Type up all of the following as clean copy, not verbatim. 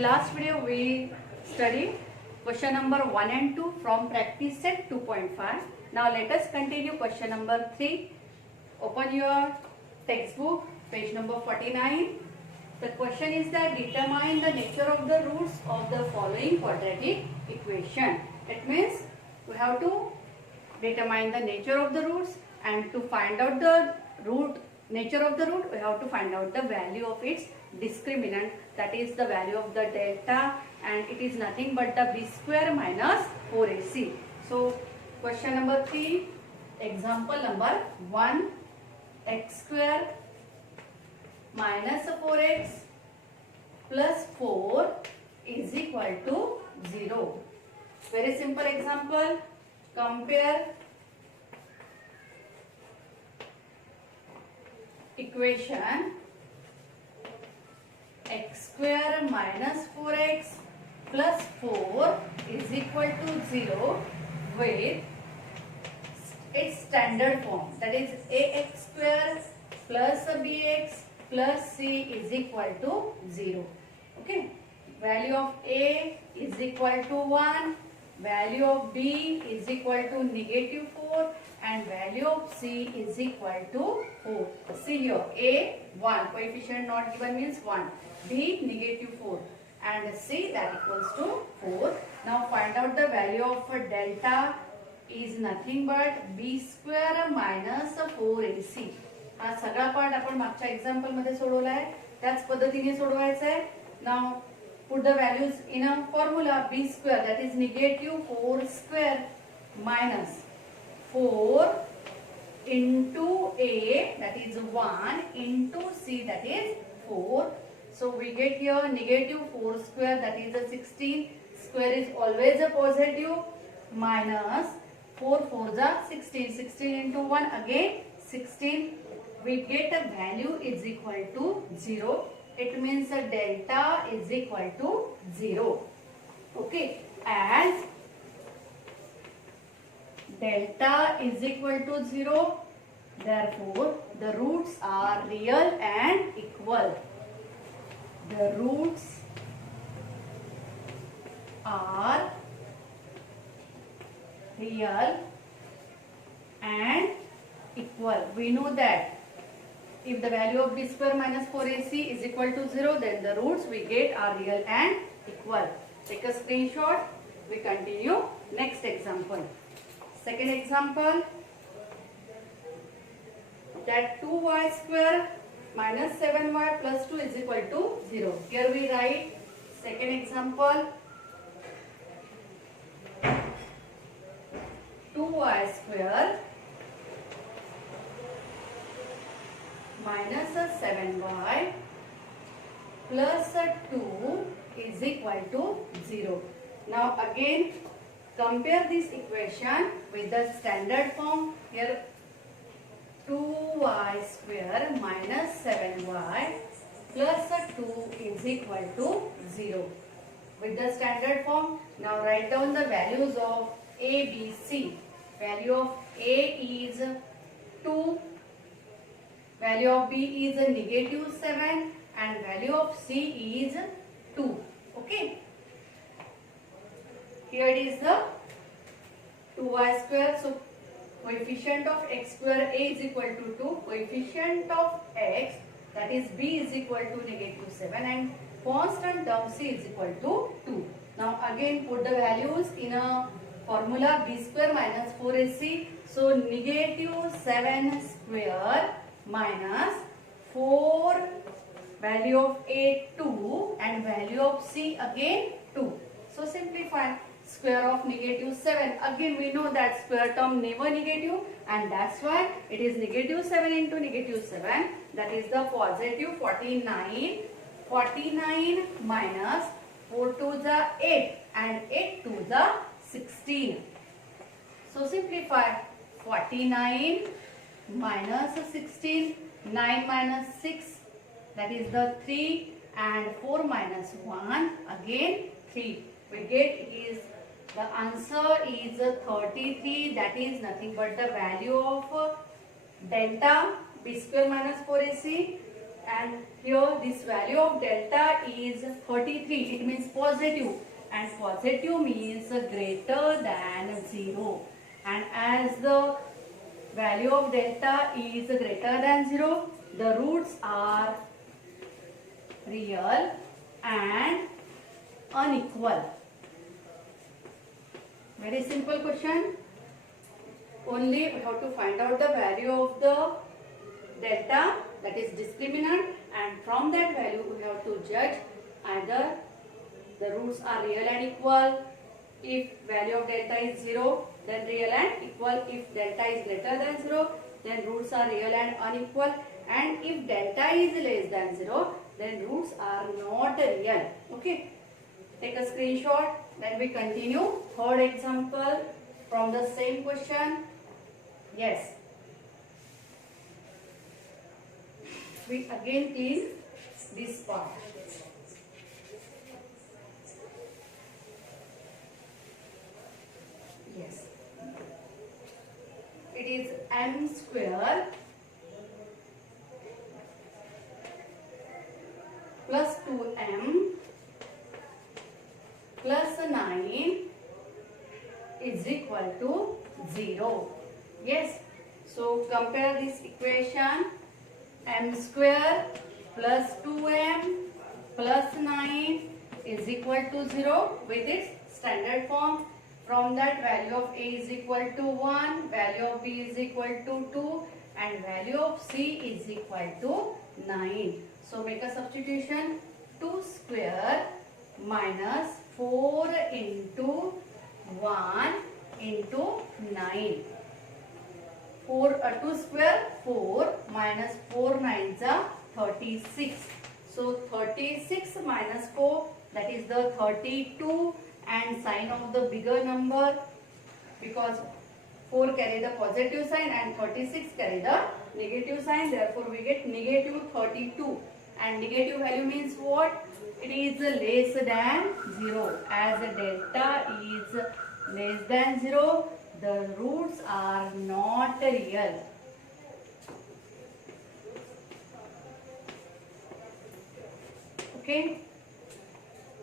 last video we studied question number 1 and 2 from practice set 2.5. Now let us continue question number 3. Open your textbook, page number 49. The question is that determine the nature of the roots of the following quadratic equation. It means we have to determine the nature of the roots, and to find out the nature of the root we have to find out the value of its discriminant, that is the value of the delta, and it is nothing but the b square minus 4ac. So question number 3, example number 1, x square minus 4x plus 4 is equal to 0. Very simple example. Compare equation x square minus 4x plus 4 is equal to 0 with its standard form, that is ax square plus bx plus c is equal to 0. Okay, value of a is equal to 1, value of b is equal to negative 4, and value of c is equal to 4. See here, a 1, coefficient not given means 1, b negative 4, and c that equals to 4. Now find out the value of delta is nothing but b square minus 4ac. हा सगळा part आपण मागच्या example मध्ये सोडवला आहे, त्याच पद्धतीने सोडवायचा आहे. Now put the values in a formula. B square, that is negative 4 square minus 4 into a, that is 1, into c, that is 4. So we get here negative 4 square, that is a 16. Square is always a positive, minus 4 4s are 16. 16 into 1 again 16. We get a value is equal to 0. It means the delta is equal to 0. Okay, as delta is equal to 0, therefore the roots are real and equal. The roots are real and equal. We know that if the value of b square minus 4ac is equal to 0, then the roots we get are real and equal. Take a screenshot. We continue. Next example. Second example, that 2y square minus 7y plus 2 is equal to 0. Here we write second example, 2y square minus 7y plus 2 is equal to 0. Now again compare this equation with the standard form. Here 2y square minus 7y plus 2 is equal to 0 with the standard form. Now write down the values of a, b, c. Value of a is 2, value of b is a negative 7, and value of c is 2. Okay. Here it is the 2y square. So coefficient of x square a is equal to 2. Coefficient of x, that is b, is equal to negative 7, and constant term c is equal to 2. Now again put the values in a formula, b square minus 4ac. So negative 7 square minus 4, value of a 2, and value of c again 2. So simplify. Square of negative 7, again we know that square term never negative, and that's why it is negative 7 into negative 7, that is the positive 49. 49 minus 4 to the 8, and 8 to the 16. So simplify. 49 minus 16, 9 minus 6, that is the 3, and 4 minus 1, again 3. We get is the answer is 33. That is nothing but the value of delta b square minus 4ac and here this value of delta is 33. It means positive, and positive means greater than 0. And as the value of delta is greater than 0, the roots are real and unequal. Very simple question. Only we have to find out the value of the delta, that is discriminant, and from that value we have to judge either the roots are real and equal. If value of delta is 0, then real and equal. If delta is greater than 0, then roots are real and unequal. And if delta is less than 0, then roots are not real. Okay. Take a screenshot. Then we continue. Third example from the same question. Yes. We again clean this part. Yes. It is m square plus 2m plus 9 is equal to 0. Yes. So compare this equation. M square plus 2m plus 9 is equal to 0 with its standard form. From that, value of a is equal to 1, value of b is equal to 2, and value of c is equal to 9. So make a substitution. 2 square minus 4 into 1 into 9. 2 square 4 minus 4 9s are 36. So 36 minus 4, that is the 32, and sign of the bigger number, because 4 carry the positive sign and 36 carry the negative sign. Therefore we get negative 32, and negative value means what? It is less than 0. As delta is less than 0, the roots are not real. Okay,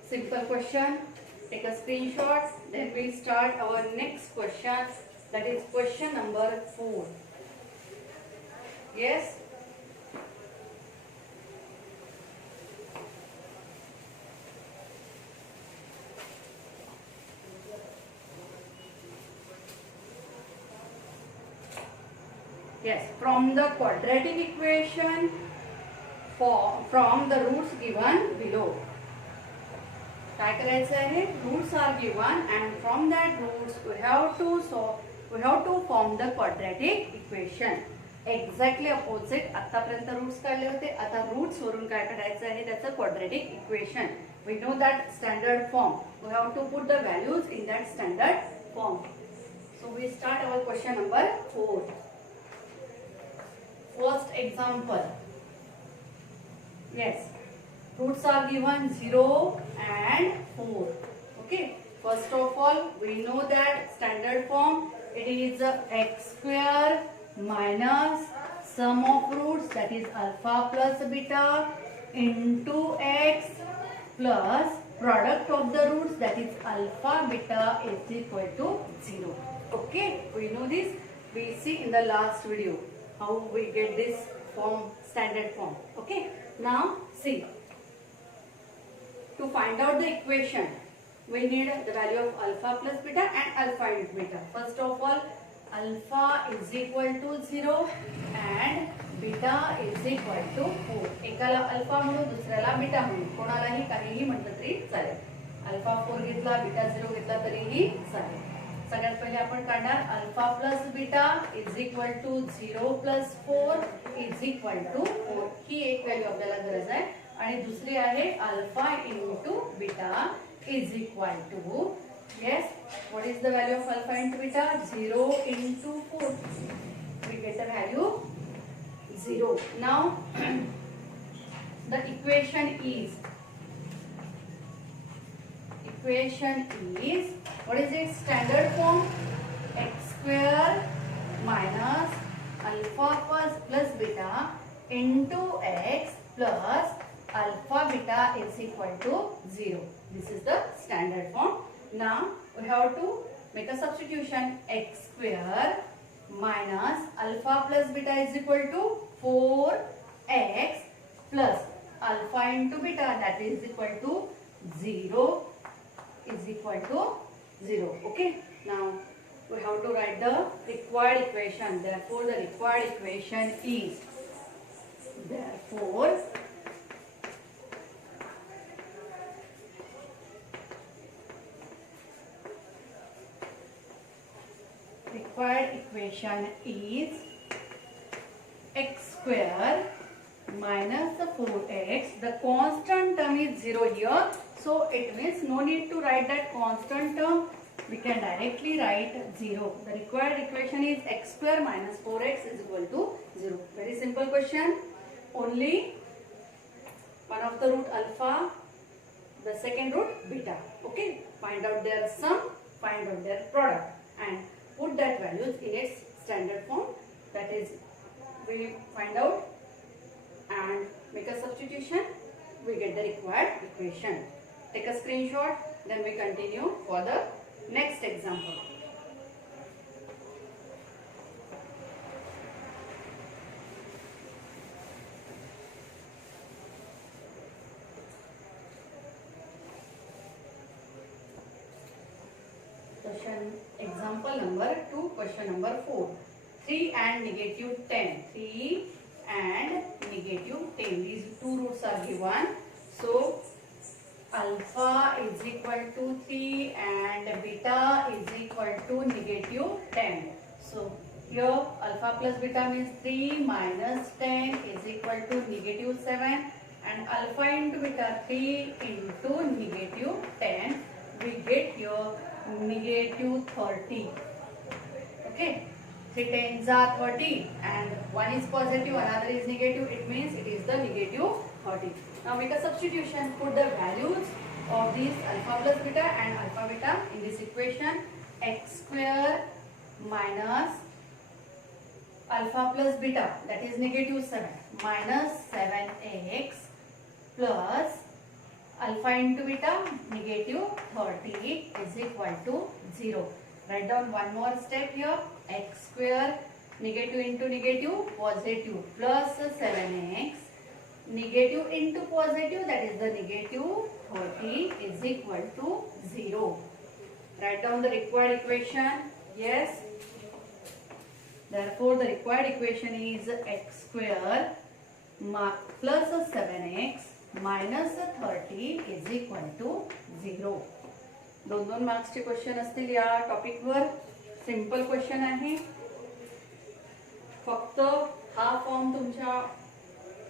simple question. Take a screenshot. Then we start our next question, that is question number 4. Yes. Yes, from the quadratic equation, from the roots given below. काय करायचं आहे? Roots are given, and from that roots we have to form the quadratic equation. Exactly opposite. आतापर्यंत roots काढले होते. आता roots वरून काय करायचं आहे? त्याचं quadratic equation. We know that standard form. We have to put the values in that standard form. So we start our question number 4. First example. Yes. Roots are given 0 and 4. Okay. First of all, we know that standard form, it is x square minus sum of roots, that is alpha plus beta, into x plus product of the roots, that is alpha beta, is equal to 0. Okay. We know this. We see in the last video how we get this form, standard form. Okay. Now see. To find out the equation, we need the value of alpha plus beta and alpha into beta. First of all, alpha is equal to 0 and beta is equal to 4. एकाला alpha म्हणून दुसऱ्याला beta म्हणून, कोणालाही काहीही म्हटलं तरी चालेल. Alpha 4 घेतला, बीटा 0 घेतला तरीही चालेल. सगळ्यात पहिले आपण काढणार alpha plus beta is equal to 0 plus 4 is equal to 4. ही एक व्हॅल्यू आपल्याला गरज आहे. आणि दुसरी आहे alpha into beta is equal to, yes, what is the value of alpha into beta? 0 into 4. We get the value 0. Now the equation is what is its standard form? X square minus alpha plus beta into x plus alpha beta is equal to 0. This is the standard form. Now we have to make a substitution. X square minus alpha plus beta is equal to 4x plus alpha into beta, that is equal to 0, is equal to 0. Okay. Now we have to write the required equation. Therefore the required equation is, therefore required equation is x square minus the 4x. The constant term is 0 here, so it means no need to write that constant term. We can directly write 0. The required equation is x square minus 4x is equal to 0. Very simple question. Only one of the root alpha, the second root beta. Okay. Find out their sum, find out their product, and put that values in its standard form. That is, we find out and make a substitution. We get the required equation. Take a screenshot. Then we continue for the next example. Question example number 2, question number 4. 3 and negative 10. 3 and negative 10. These two roots are given. So alpha is equal to 3 and beta is equal to negative 10. So here alpha plus beta means 3 minus 10 is equal to negative 7, and alpha into beta 3 into negative 10, we get here negative 30. Okay. 3 tens are 30 and one is positive, another is negative. It means it is the negative 30. Now make a substitution. Put the values of these alpha plus beta and alpha beta in this equation. X square minus alpha plus beta, that is negative 7, minus 7x plus alpha into beta negative 30 is equal to 0. Write down one more step here. X square negative into negative positive plus 7x negative into positive, that is the negative 30 is equal to 0. Write down the required equation. Yes. Therefore the required equation is x square plus 7x minus 30 is equal to 0. 2-2 मार्क्सचे question असतील या टॉपिकवर. Simple question आहे. फक्त हा form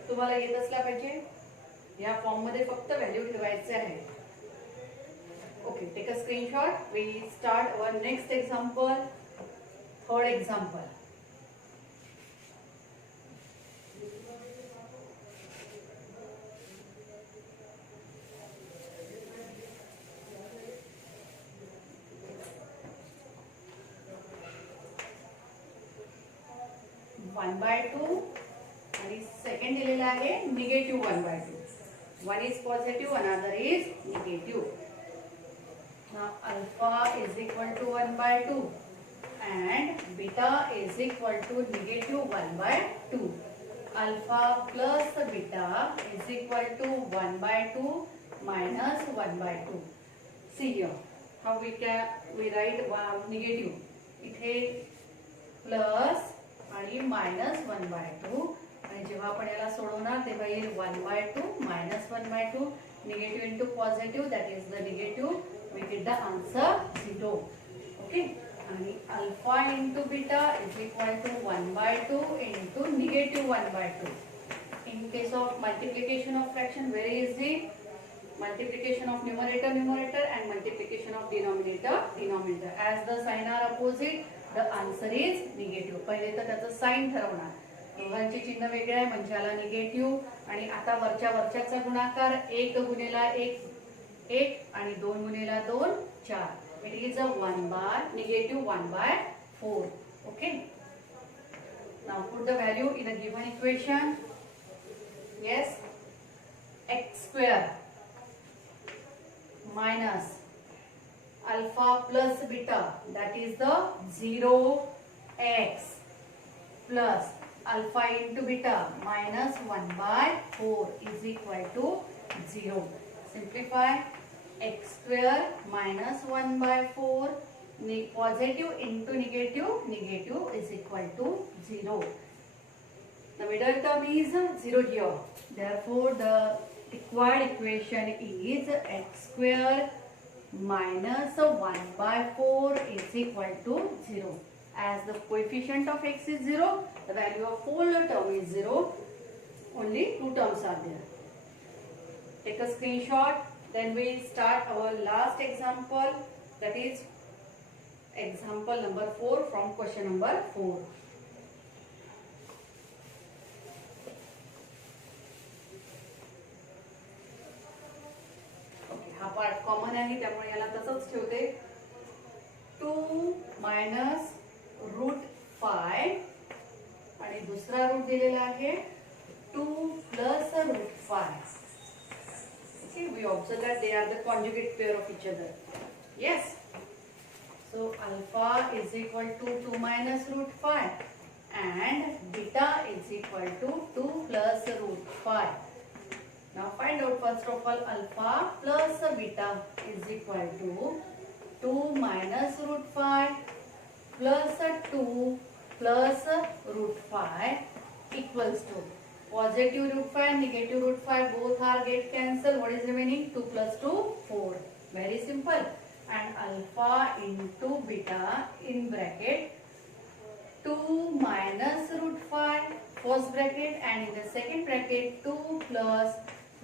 तुम्हाला येत असला पाहिजे. या फॉर्म मध्ये फक्त व्हॅल्यू ठेवायचे आहे. Okay, take a screenshot. We start our next example. Third example. One by two आणि सेकंड दिलेला आहे negative 1/2. One is positive, another is negative. Now alpha is equal to 1/2 and beta is equal to negative 1/2. Alpha plus beta is equal to 1/2 minus 1/2. See here how we write negative. इथे plus आणि minus 1/2, आणि जेव्हा आपण याला सोडवणार तेव्हा येईल 1/2 minus 1/2. Negative into positive, that is the negative. We get the answer 0. Okay. आणि alpha into beta is equal to 1/2 into negative 1/2. In case of multiplication of fraction, very easy. Multiplication of numerator and multiplication of denominator. As the sign are opposite, the answer is negative. पहिले तर त्याचं sign ठरवणार. दोघांचे चिन्ह वेगळे आहे म्हणजे याला निगेटिव्ह. आणि आता वरच्याचा गुणाकार 1 गुणिला 1 1 आणि 2 गुणिला 2 4. It is a negative 1/4. Okay. Now put the value in the given equation. Yes. x square minus alpha plus beta, that is the 0x plus alpha into beta minus 1 by 4 is equal to 0. Simplify. X square minus 1 by 4, positive into negative, negative is equal to 0. The middle term is 0 here. Therefore, the required equation is x square minus 1 by 4 is equal to 0. As the coefficient of x is 0, the value of whole term is 0. Only two terms are there. Take a screenshot. Then we start our last example, that is example number 4 from question number 4. Okay, हा part common आहे त्यामुळे याला तसंच ठेवते. 2 minus root 5 आणि दुसरा root दिलेला आहे 2 plus root 5. Okay, we observe that they are the conjugate pair of each other. Yes. So alpha is equal to 2 minus root 5 and beta is equal to 2 plus root 5. Now find out first of all alpha plus beta is equal to 2 minus root 5 plus 2 plus root 5 equals to positive root 5, negative root 5, both are get cancelled. What is remaining? 2 plus 2, 4. Very simple. And alpha into beta in bracket 2 minus root 5 first bracket and in the second bracket 2 plus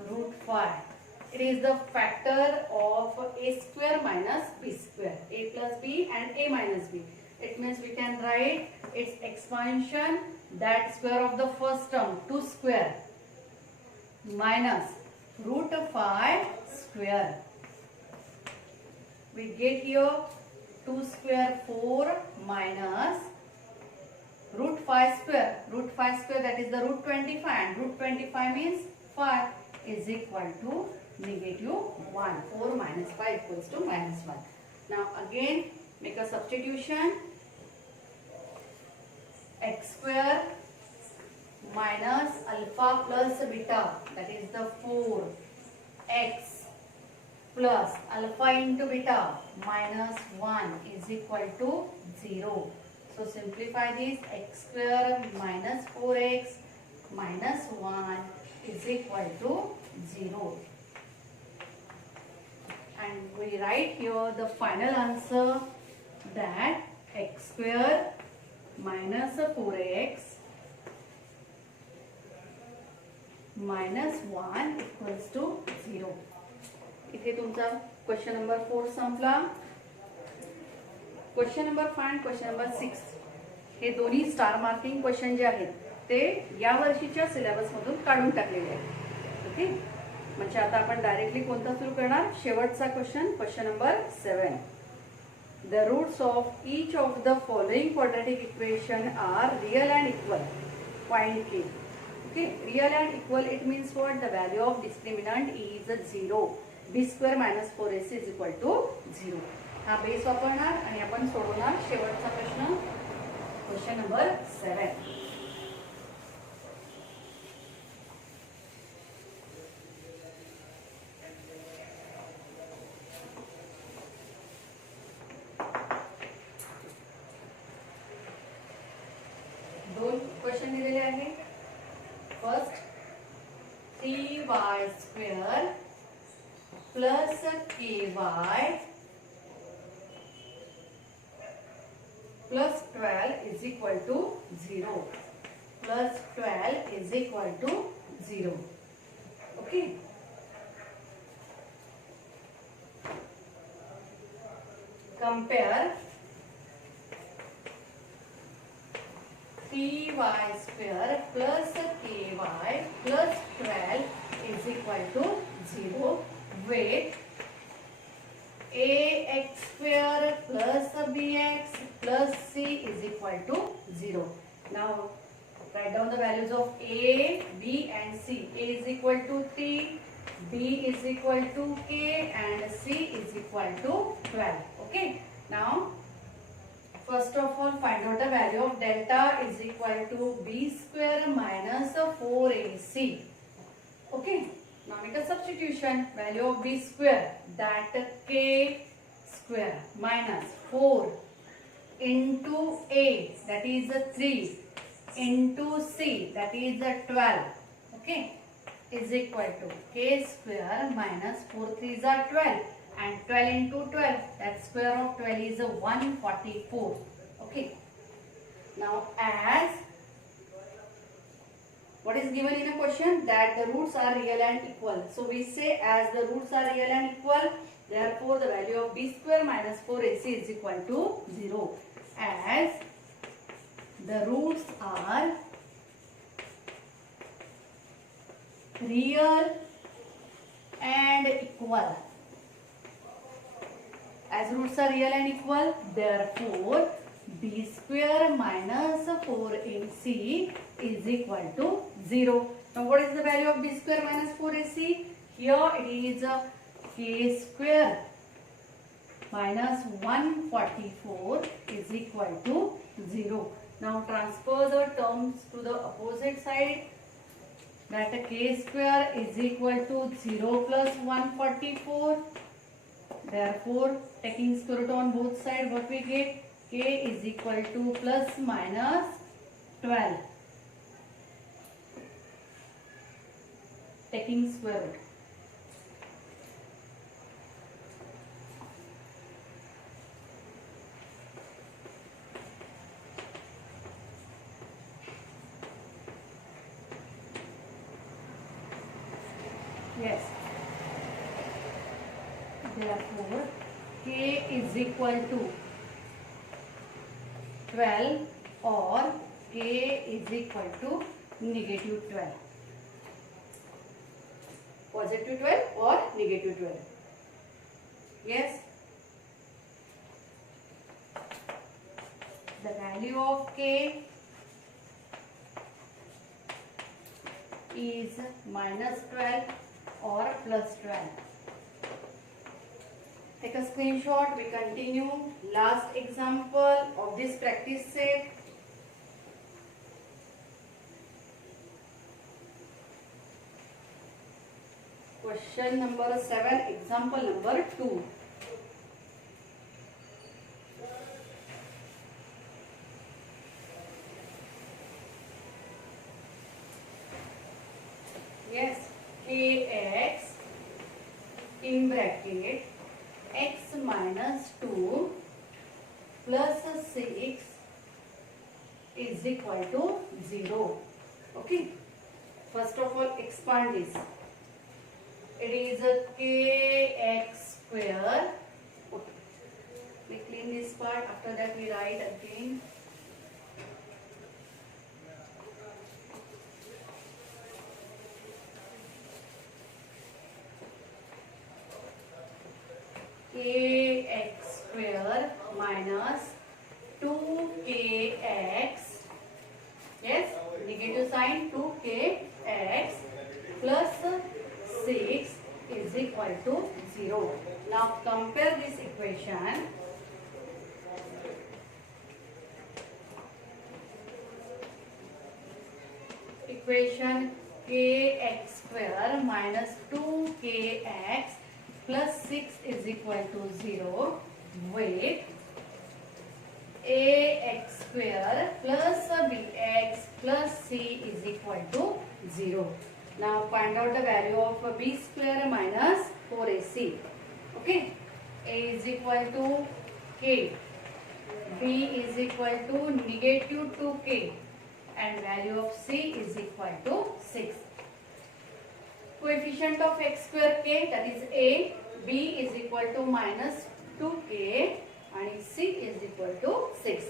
root 5. It is the factor of a square minus b square. A plus b and a minus b. It means we can write its expansion, that square of the first term 2 square minus root 5 square. We get here 2 square 4 minus root 5 square. Root 5 square, that is the root 25, and root 25 means 5 is equal to negative 1. 4 minus 5 equals to minus 1. Now again make a substitution. X square minus alpha plus beta, that is the 4x plus alpha into beta minus 1 is equal to 0. So simplify this. X square minus 4x minus 1 is equal to 0. And we write here the final answer, that x square minus 4x minus 1 equals to 0. इथे तुमचा question number 4 संपला. Question number 5 आणि question number 6 हे दोन्ही star marking question जे आहेत ते या वर्षीच्या syllabus मधून काढून टाकलेले आहेत. ओके, म्हणजे आता आपण डायरेक्टली कोणता सुरू करणार? शेवटचा question, question number 7. The roots of each of the following quadratic equation are real and equal. Find K. Okay, real and equal, it means what? The value of discriminant is 0. B square minus 4ac is equal to 0. हा base वापरणार आणि आपण सोडवणार शेवटचा प्रश्न, question number 7. दोन question दिलेले आहे. First 3y square plus ky plus 12 is equal to 0. Plus 12 is equal to 0. Okay. Compare 3y square plus ky plus 12 is equal to 0 with ax square plus bx plus c is equal to 0. Now write down the values of a, b and c. A is equal to 3, B is equal to K and C is equal to 12. Okay. Now, first of all, find out the value of delta is equal to B square minus 4AC. Okay. Now make a substitution. Value of B square, that K square minus 4 into A, that is 3, into C, that is 12. Okay. Is equal to K square minus 4 3s are 12 and 12 into 12, that square of 12 is 144. Okay. Now as what is given in a question, that the roots are real and equal. So we say as the roots are real and equal, therefore the value of B square minus 4AC is equal to 0. As the roots are real and equal. As roots are real and equal, therefore B square minus 4AC is equal to 0. Now what is the value of B square minus 4AC? Here it is K square minus 144 is equal to 0. Now transfer the terms to the opposite side. That K square is equal to 0 plus 144. Therefore, taking square root on both sides, what we get? K is equal to plus minus 12. Taking square root. Yes. Therefore, K is equal to 12 or K is equal to negative 12. Positive 12 or negative 12. Yes. The value of K is minus 12 or plus 12. Take a screenshot. We continue. Last example of this practice set. Question number 7, example number 2. Yes, Kx in bracket x minus 2 plus 6 is equal to 0. Okay. First of all, expand this. It is a kx square. Okay. We clean this part. After that we write again. Kx square minus 2kx, yes, negative sign, 2kx plus 6 is equal to 0. Now compare this equation. Equation kx square minus 2kx plus 6 is equal to 0 with ax square plus bx plus c is equal to 0. Now find out the value of b square minus 4ac. Okay. A is equal to k. B is equal to negative 2k. And value of c is equal to 6. Coefficient of x square k, that is a. B is equal to minus 2k and c is equal to 6.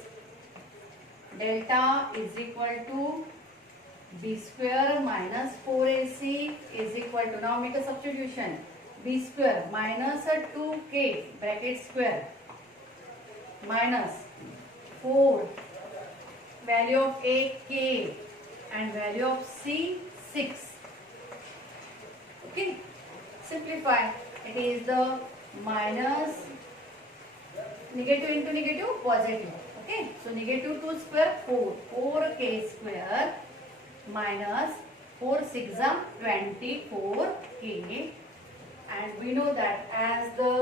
Delta is equal to b square minus 4ac is equal to, now make a substitution, b square minus 2k bracket square minus 4, value of a k and value of c 6. Okay. simplify. It is the minus negative into negative positive. Okay, so negative 2 square 4k square minus 4 6 24k, and we know that as the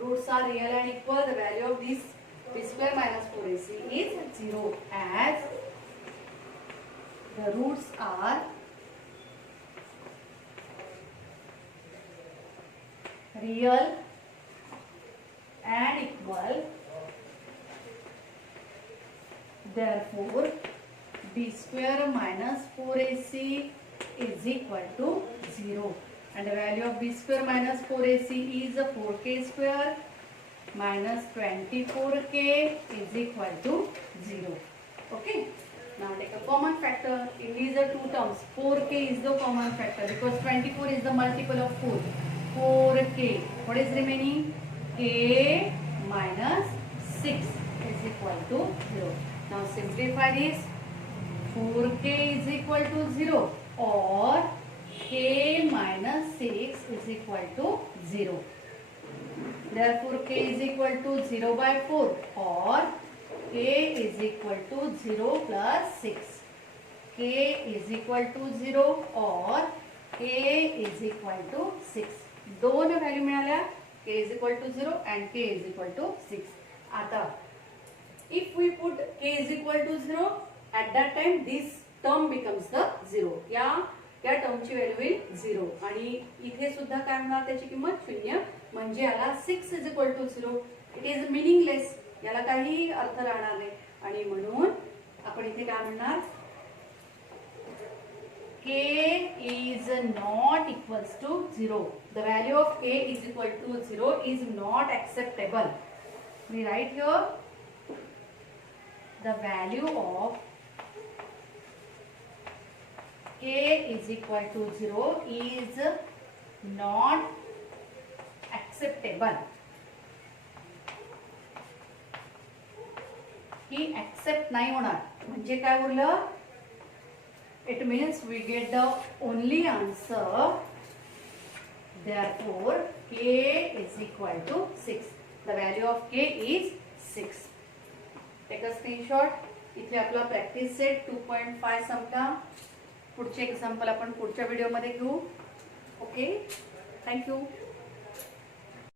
roots are real and equal, the value of this b square minus 4ac is 0, as the roots are real and equal. Therefore, b square minus 4ac is equal to 0, and the value of b square minus 4ac is 4k square minus 24k is equal to 0. Okay, now take a common factor in these are two terms. 4k is the common factor because 24 is the multiple of 4. 4k, what is remaining? K minus 6 is equal to 0. Now simplify this. 4k is equal to 0 or k minus 6 is equal to 0. Therefore k is equal to 0 by 4 or k is equal to 0 plus 6. K is equal to 0 or k is equal to 6. दोन value मिळाल्या. k is equal to 0 and k is equal to 6. आता if we put k is equal to 0, at that time this term becomes the 0. या टर्मची value होईल 0 आणि इथे सुद्धा काय होणार त्याची किंमत 0, म्हणजे याला 6 is equal to 0. It is meaningless, याला काही अर्थ राहणार नाही आणि म्हणून आपण इथे काय म्हणणार, k is not equals to 0. The value of k is equal to 0 is not acceptable. We write here the value of k is equal to 0 is not acceptable. He accept नाही होणार म्हणजे काय उरलं, it means we get the only answer. Therefore k is equal to 6. The value of k is 6. Take a screenshot. इथे आपला practice set 2.5 संपला. पुढचे example आपण पुढच्या व्हिडिओ मध्ये घेऊ. Okay, thank you.